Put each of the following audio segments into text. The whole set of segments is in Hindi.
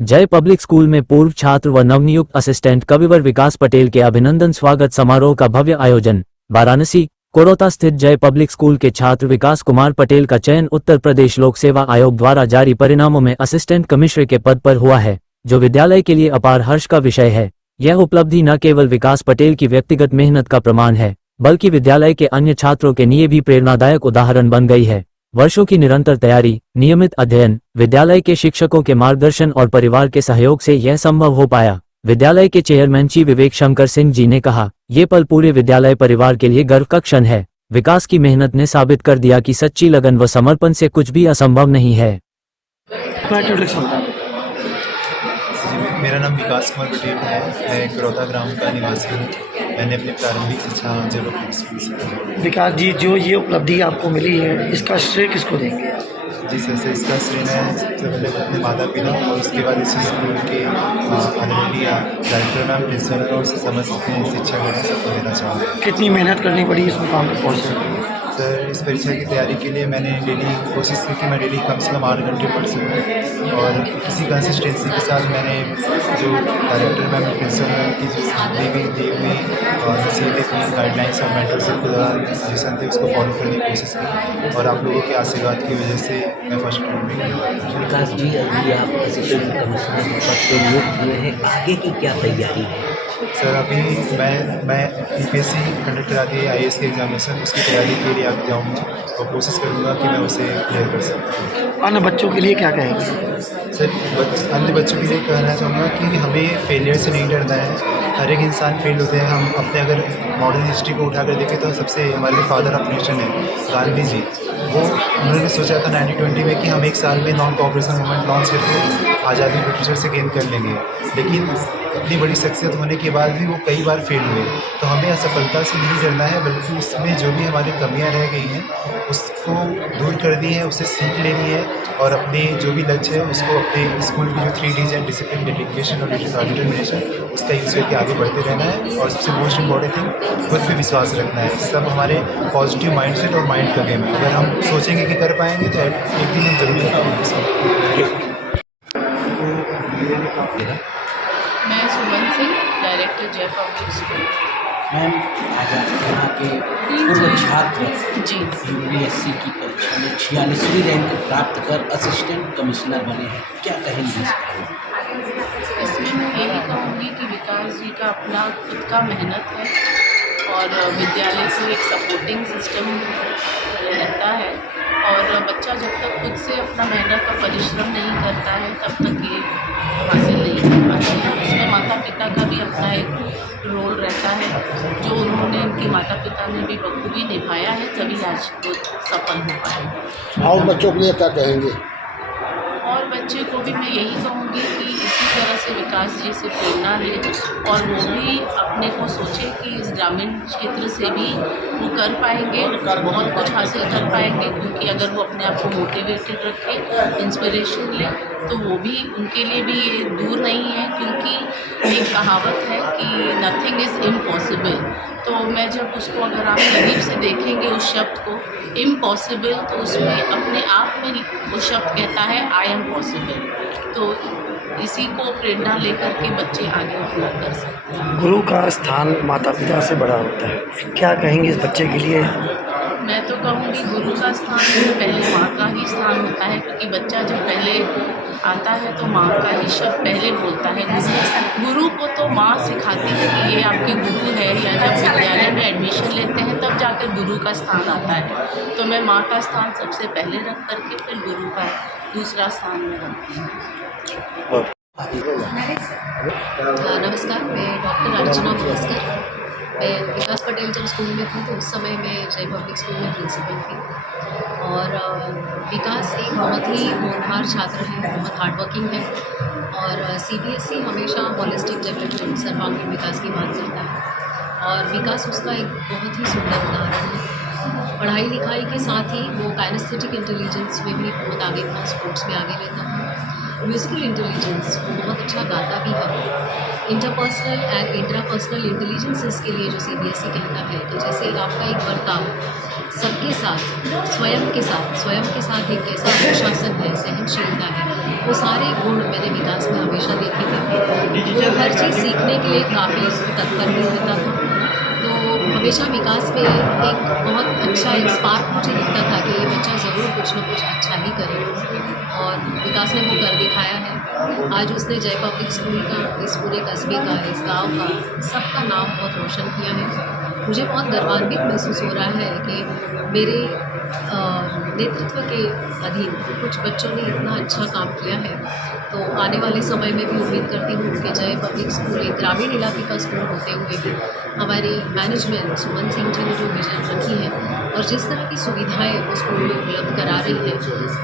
जय पब्लिक स्कूल में पूर्व छात्र व नवनियुक्त असिस्टेंट कविवर विकास पटेल के अभिनंदन स्वागत समारोह का भव्य आयोजन। वाराणसी कोरोता स्थित जय पब्लिक स्कूल के छात्र विकास कुमार पटेल का चयन उत्तर प्रदेश लोक सेवा आयोग द्वारा जारी परिणामों में असिस्टेंट कमिश्नर के पद पर हुआ है, जो विद्यालय के लिए अपार हर्ष का विषय है। यह उपलब्धि न केवल विकास पटेल की व्यक्तिगत मेहनत का प्रमाण है, बल्कि विद्यालय के अन्य छात्रों के लिए भी प्रेरणादायक उदाहरण बन गई है। वर्षों की निरंतर तैयारी, नियमित अध्ययन, विद्यालय के शिक्षकों के मार्गदर्शन और परिवार के सहयोग से यह संभव हो पाया। विद्यालय के चेयरमैन श्री विवेक शंकर सिंह जी ने कहा, ये पल पूरे विद्यालय परिवार के लिए गर्व का क्षण है। विकास की मेहनत ने साबित कर दिया कि सच्ची लगन व समर्पण से कुछ भी असंभव नहीं है। मेरा नाम विकास कुमार पटेल है। मैं कोरोता ग्राम का निवासी हूँ। मैंने अपनी प्रारंभिक शिक्षा जय पब्लिक स्कूल से की। विकास जी, जो ये उपलब्धि आपको मिली है, इसका श्रेय किसको देंगे? जी सर, इसका श्रेय मैं सबसे पहले अपने माता पिता और उसके बाद इस स्कूल के आदरणीय डायरेक्टर मैम, प्रिंसिपल और समस्त शिक्षागण सबको देना चाहूँगा। कितनी मेहनत करनी पड़ी इस मुकाम पर पहुँचने के लिए? सर, इस परीक्षा की तैयारी के लिए मैंने डेली कोशिश की कि मैं डेली कम से कम 8 घंटे पढ़ सकूँ, और इसी कंसिस्टेंसी के साथ मैंने जो डायरेक्टर मैम, प्रिंसिपल मैम की जो दी हुई और नसीहतें की, गाइडलाइंस और मेंटरशिप के दौरान सजेशन थे, उसको फॉलो करने की कोशिश की, और आप लोगों के आशीर्वाद की वजह से मैं फर्स्ट राउंड में गया। विकास जी, अभी आप असिस्टेंट कमिश्नर पद पे नियुक्त हुए हैं, आगे की क्या तैयारी है? सर, अभी मैं यूपीएससी कंडक्ट कराती है IAS के एग्जामिनेशन, उसकी तैयारी के लिए आगे जाऊँगा और कोशिश करूँगा कि मैं उसे क्लियर कर सकूँ। अन्य बच्चों के लिए क्या कहेंगे? सर, अन्य बच्चों के लिए कहना चाहूँगा कि हमें फेलियर से नहीं डरना है। हर एक इंसान फेल होते हैं। हम अपने अगर मॉडर्न हिस्ट्री को उठाकर देखें तो सबसे हमारे फादर ऑफ नेशन है गांधी जी। उन्होंने सोचा था 1920 में कि हम 1 साल में नॉन कोऑपरेशन मूवमेंट लॉन्च करके आज़ादी ब्रिटिशर से गेन कर लेंगे, लेकिन इतनी बड़ी शख्सियत होने के बाद भी वो कई बार फेल हुए। तो हमें असफलता से नहीं डरना है, बल्कि उसमें जो भी हमारी कमियां रह गई हैं उसको दूर करनी है, उससे सीख लेनी है, और अपने जो भी लक्ष्य है उसको अपने स्कूल की जो 3Ds हैं, डिसिप्लिन, डेडिकेशन और डिटर्मिनेशन, उसका यूज़ करके आगे बढ़ते रहना है। और सबसे मोस्ट इम्पॉर्टेंट थिंग, खुद पे विश्वास रखना है। सब हमारे पॉजिटिव माइंडसेट और माइंड का गेम है। अगर हम सोचेंगे कि कर पाएंगे तो एक दिन हम जरूर कर पाएंगे। मैं सुमन सिंह, डायरेक्टर जय पब्लिक स्कूल। मैम, आज आप यहाँ के पूर्व छात्र जी UPSC की परीक्षा में 46वीं रैंक प्राप्त कर असिस्टेंट कमिश्नर बने हैं, क्या कहेंगे इसमें मैं यही कहूँगी कि विकास जी का अपना खुद का मेहनत है, और विद्यालय से एक सपोर्टिंग सिस्टम रहता है, और बच्चा जब तक खुद से अपना मेहनत और परिश्रम नहीं करता है तब तक ये हासिल नहीं कर पाता है। उसमें माता पिता का भी अपना एक रोल रहता है, जो उन्होंने, उनके माता पिता ने भी बखूबी निभाया है, तभी आज वो सफल हो पाए। और बच्चों के लिए क्या कहेंगे? और बच्चे को भी मैं यही कहूँगी कि इसी तरह से विकास जी से प्रेरणा ले, और वो भी अपने को सोचे कि इस ग्रामीण क्षेत्र से भी वो कर पाएंगे, बहुत कुछ हासिल कर पाएंगे, क्योंकि अगर वो अपने आप को मोटिवेटेड रखें, इंस्पिरेशन ले, तो वो भी, उनके लिए भी ये दूर नहीं है। क्योंकि एक कहावत है कि नथिंग इज़ इम्पॉसिबल। तो मैं जब उसको, अगर आप करीब से देखेंगे उस शब्द को इम्पॉसिबल, तो उसमें अपने आप में वो शब्द कहता है आई एम पॉसिबल। तो इसी को प्रेरणा लेकर के बच्चे आगे अपना कर सकते हैं। गुरु का स्थान माता पिता से बड़ा होता है, क्या कहेंगे इस बच्चे के लिए? मैं तो कहूँगी गुरु का स्थान तो पहले माँ का ही स्थान होता है, क्योंकि बच्चा जब पहले आता है तो माँ का ही शब्द पहले बोलता है। गुरु को तो माँ सिखाती है कि ये आपके गुरु है, या जब विद्यालय में एडमिशन लेते हैं तब जाकर गुरु का स्थान आता है। तो मैं माँ का स्थान सबसे पहले रख करके फिर गुरु का दूसरा स्थान में रखती हूँ। नमस्कार, मैं डॉक्टर अर्चना भास्कर। मैं विकास पटेल जब स्कूल में थी तो उस समय मैं जय पब्लिक स्कूल में प्रिंसिपल थी, और विकास एक बहुत ही होनहार छात्र है, बहुत हार्डवर्किंग है, और CBSE हमेशा होलिस्टिक डेवलपमेंट, सर्वांगीण विकास की बात करता है, और विकास उसका एक बहुत ही सुंदर उदाहरण है। पढ़ाई लिखाई के साथ ही वो काइनेस्थेटिक इंटेलिजेंस में भी बहुत आगे था, स्पोर्ट्स में आगे रहता था, म्यूज़िकल इंटेलिजेंस, वो बहुत अच्छा गाता भी है। इंटरपर्सनल एंड इंट्रापर्सनल इंटेलिजेंसेस के लिए जो CBSE कहता है कि जैसे आपका एक बर्ताव सबके साथ स्वयं के साथ एक ऐसा अनुशासन है, सहनशीलता है, वो सारे गुण मैंने विकास में हमेशा देखे थे। वो हर चीज़ सीखने के लिए काफ़ी तत्पर भी होता था। तो हमेशा विकास में एक बहुत अच्छा एक स्पार्क मुझे दिखता था कि ये बच्चा ज़रूर कुछ न कुछ अच्छा ही करे, और विकास ने वो कर दिखाया है। आज उसने जय पब्लिक स्कूल का, इस पूरे कस्बे का, इस गांव का, सबका नाम बहुत रोशन किया है। मुझे बहुत गर्वान्वित महसूस हो रहा है कि मेरे नेतृत्व के अधीन कुछ बच्चों ने इतना अच्छा काम किया है। तो आने वाले समय में भी उम्मीद करती हूँ कि जय पब्लिक स्कूल एक ग्रामीण इलाके का स्कूल होते हुए भी हमारी मैनेजमेंट सुमन सिंह जी ने जो विजन रखी है और जिस तरह की सुविधाएं वो स्कूल में उपलब्ध करा रही है,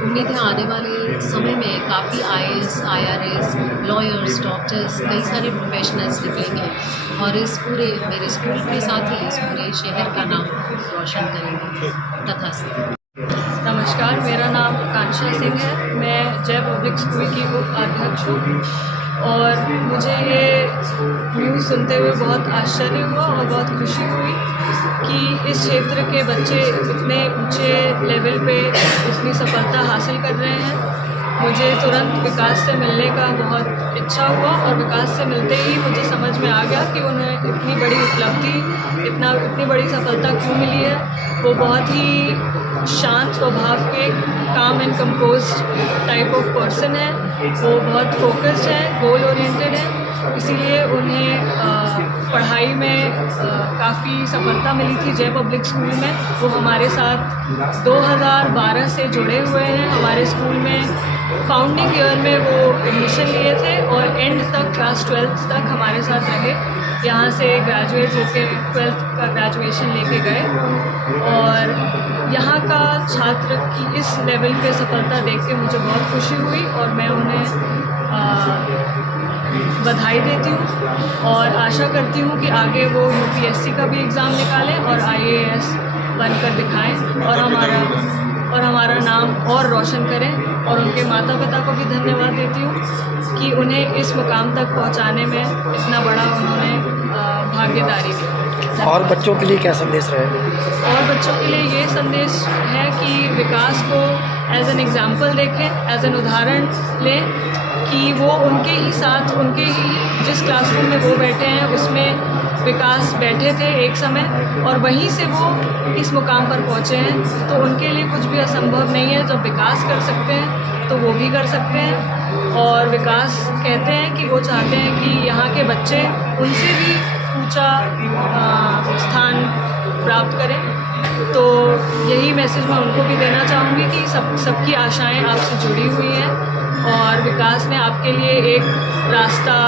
उम्मीद है आने वाले समय में काफ़ी IAS, IRS, लॉयर्स, डॉक्टर्स, कई सारे प्रोफेशनल्स निकलेंगे और इस पूरे मेरे स्कूल के साथ ही इस पूरे शहर का नाम रोशन करेंगे। तथास्तु। नमस्कार, मेरा नाम कांक्षा सिंह है। मैं जय पब्लिक स्कूल की उपाध्यक्ष हूँ और मुझे ये न्यूज़ सुनते हुए बहुत आश्चर्य हुआ और बहुत खुशी हुई कि इस क्षेत्र के बच्चे इतने ऊंचे लेवल पे इतनी सफलता हासिल कर रहे हैं। मुझे तुरंत विकास से मिलने का बहुत इच्छा हुआ और विकास से मिलते ही मुझे समझ में आ गया कि उन्हें इतनी बड़ी उपलब्धि, इतनी बड़ी सफलता क्यों मिली है। वो बहुत ही शांत स्वभाव के, काम and composed type of person है। वो बहुत फोकस्ड है, गोल ओरिएंटेड है, इसीलिए उन्हें पढ़ाई में काफ़ी सफलता मिली थी जय पब्लिक स्कूल में। वो हमारे साथ 2012 से जुड़े हुए हैं। हमारे स्कूल में फाउंडिंग ईयर में वो एडमिशन लिए थे और एंड तक क्लास 12th तक हमारे साथ रहे। यहाँ से ग्रेजुएट होकर 12th का ग्रेजुएशन लेके गए और यहाँ का छात्र की इस लेवल पे सफलता देख के मुझे बहुत खुशी हुई और मैं उन्हें बधाई देती हूँ और आशा करती हूँ कि आगे वो UPSC का भी एग्ज़ाम निकालें और IAS बनकर दिखाएं और हमारा नाम और रोशन करें। और उनके माता पिता को भी धन्यवाद देती हूँ कि उन्हें इस मुकाम तक पहुँचाने में इतना बड़ा उन्होंने भागीदारी की। और बच्चों के लिए क्या संदेश रहे? और बच्चों के लिए ये संदेश है कि विकास को एज एन एग्ज़ाम्पल देखें, एज एन उदाहरण लें कि वो उनके ही साथ, उनके ही जिस क्लासरूम में वो बैठे हैं उसमें विकास बैठे थे एक समय और वहीं से वो इस मुकाम पर पहुँचे हैं। तो उनके लिए कुछ भी असंभव नहीं है। जब विकास कर सकते हैं तो वो भी कर सकते हैं। और विकास कहते हैं कि वो चाहते हैं कि यहाँ के बच्चे उनसे भी ऊंचा स्थान प्राप्त करें। तो यही मैसेज मैं उनको भी देना चाहूँगी कि सबकी आशाएं आपसे जुड़ी हुई हैं और विकास ने आपके लिए एक रास्ता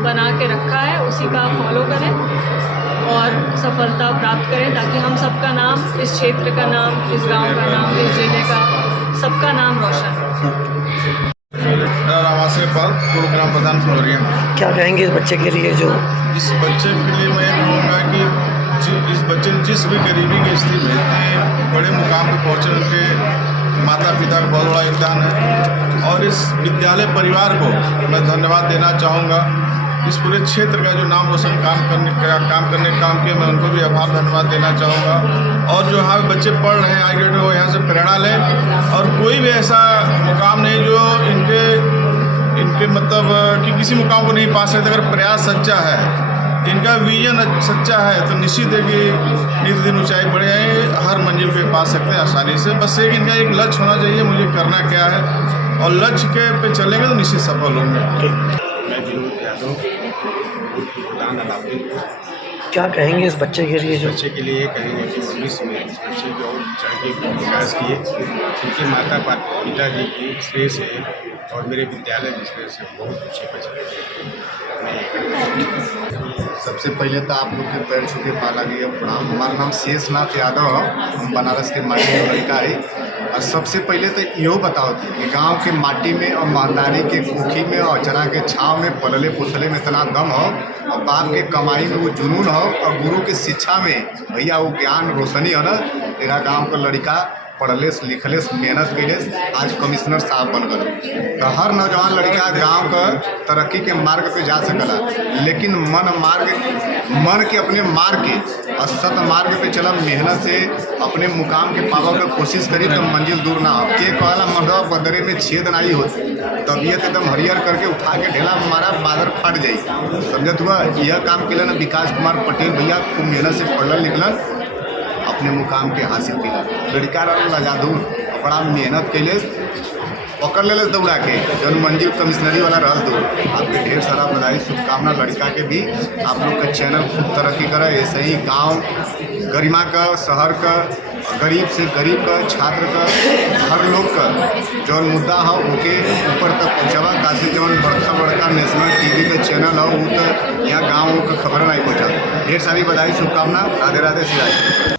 बना के रखा है, उसी का फॉलो करें और सफलता प्राप्त करें ताकि हम सबका नाम, इस क्षेत्र का नाम, इस गांव का नाम, इस जिले का, सबका नाम रोशन हो। मेरा नाम आसिफ पाल, पूर्व ग्राम प्रधान फ्लोरिया। क्या कहेंगे इस बच्चे के लिए जो इस बच्चे के लिए मैं ये कहूँगा कि इस बच्चे ने जिस भी गरीबी की स्थिति में इतने बड़े मुकाम पर पहुँचे, उनके माता पिता का बहुत बड़ा योगदान है और इस विद्यालय परिवार को मैं धन्यवाद देना चाहूँगा। इस पूरे क्षेत्र का जो नाम रोशन काम करने का काम किया, मैं उनको भी आभार धन्यवाद देना चाहूँगा। और जो यहाँ बच्चे पढ़ रहे हैं IGRADE में, वो यहाँ से प्रेरणा लें और कोई भी ऐसा मुकाम नहीं जो इनके मतलब कि किसी मुकाम को नहीं पा सकते। अगर प्रयास सच्चा है, इनका विजन सच्चा है तो निश्चित है कि नित दिन ऊंचाई बढ़े हर मंजिल पे पा सकते हैं आसानी से। बस एक इनका एक लक्ष्य होना चाहिए, मुझे करना क्या है, और लक्ष्य के पे चलेंगे तो निश्चित सफल होंगे। क्या कहेंगे इस बच्चे के लिए जो बच्चे के लिए कहेंगे कि भविष्य में इस बच्चे को और चढ़ के विकास किए, क्योंकि माता पिताजी की श्रेय से और मेरे विद्यालय की श्रेय से बहुत ऊँचे बच्चे। सबसे पहले तो आप लोग के पैर छू के पाला गया प्रणाम। हमारा नाम शेषनाथ यादव है, हम बनारस के माटी में लड़का है। और सबसे पहले तो यो बताओ कि गांव के माटी में और महतारी के कुखी में और जना के छाँव में पलले पुसले में इतना दम हो और बाप के कमाई में वो जुनून हो और गुरु की शिक्षा में भैया वो ज्ञान रोशनी हो ना। तेरा गाँव का लड़का पढ़ले लिखले मेहनत कैले आज कमिश्नर साहब बन गए। तो हर नौजवान लड़का गांव का तरक्की के मार्ग पे जा सकला, लेकिन मन के अपने मार्ग के और सत मार्ग पे चला, मेहनत से अपने मुकाम के पावे के कोशिश करी तो मंजिल दूर ना हो। के कहला मर्दवा बदरे में छेद नहीं होती, तबीयत एकदम हरियर करके उठा के ढेला मारा बादर फट जाई। समझत हुआ यह काम के लिए विकास कुमार पटेल भैया खूब मेहनत से पढ़ल लिखलन, अपने मुकाम के हासिल किया। लड़का लजादू बड़ा मेहनत कैले, पकड़ ले दौड़ा के जौन मंजिल कमिश्नरी वाला रहल दो। आपके ढेर सारा बधाई शुभकामना। लड़का के भी आप लोग का चैनल खूब तरक्की करे, ऐसे ही गाँव गरिमा का, शहर का, गरीब से गरीब का, छात्र का, हर लोग का जौन मुद्दा हो ओके ऊपर तक पहुँचावा। काशी जौन बड़का नेशनल टीवी का चैनल हो वो तो यहाँ गाँव का खबर नहीं पहुँचा। ढेर सारी बधाई शुभकामना। राधे राधे।